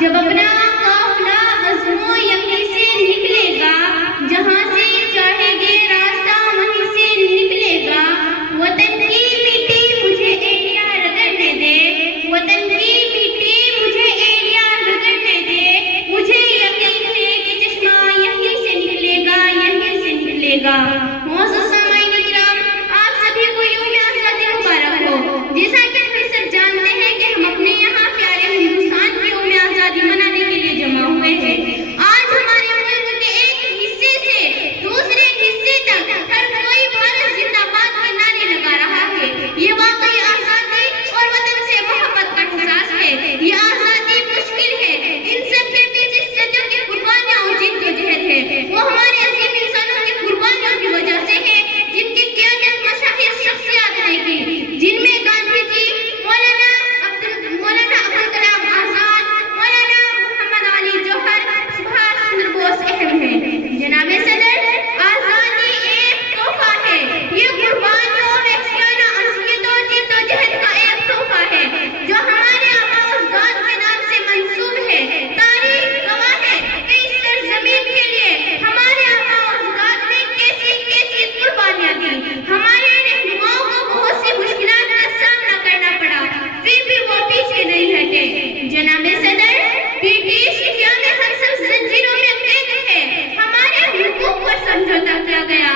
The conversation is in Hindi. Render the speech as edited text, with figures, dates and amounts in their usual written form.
जब अपना काफिला अज़्मो यहीं से निकलेगा, जहां से चाहेंगे रास्ता वहीं से निकलेगा। वतन की मिट्टी मुझे एरिया रगड़ने दे, वतन की मिट्टी मुझे एरिया रगड़ने दे। मुझे यकीन है कि चश्मा यहीं से निकलेगा, यहीं से निकलेगा। मौजूद सामाईन किराम, आप सभी को यौम आज़ादी मुबारक हो। जैसा कि हम सब जानते हैं कि हम अपने यहाँ प्यारे हिंदुस्तान की यौम आज़ादी मनाने के लिए जमा हुए हैं। आज हमारे मुल्क के एक हिस्से से दूसरे हिस्से तक हर कोई भारत जिंदाबाद के नारे लगा रहा है। ये वाकई आज़ादी और वतन से मोहब्बत का एहसास है। ये आज़ादी मुश्किल है, इन सब के पीछे सदियों की कुर्बानियां और जिद्दोजहद है। वो हमारे अजीम इंसानों की कुर्बानियों की वजह से है, जिनकी क़यादत मशाहिर शख्सियत ने की, जिनमें गांधी जी, मौलाना अबुल कलाम आजाद, मौलाना मोहम्मद अली जौहर, सुभाष चंद्र बोस अहम हैं। जनाब सदर, आजादी एक तोहफा है। ये कुर्बानियों, वहशियाना असलियत और जिद्दोजहद का एक तोहफा है जो हमारे आबा और अजदाद के नाम से मंसूब है। तारीख गवाह है कि इस सरजमीन के लिए हमारे आबा और अजदाद ने कैसी कैसी कुर्बानियां दी। हमारे रहनुमाओं को बहुत सी मुश्किलात का सामना करना पड़ा, फिर भी वो पीछे नहीं हटे। जनाब सदर, ब्रिटिश इंडिया में हम सब जंजीरों में कैद हैं। हमारे हुकूक पर समझौता किया गया।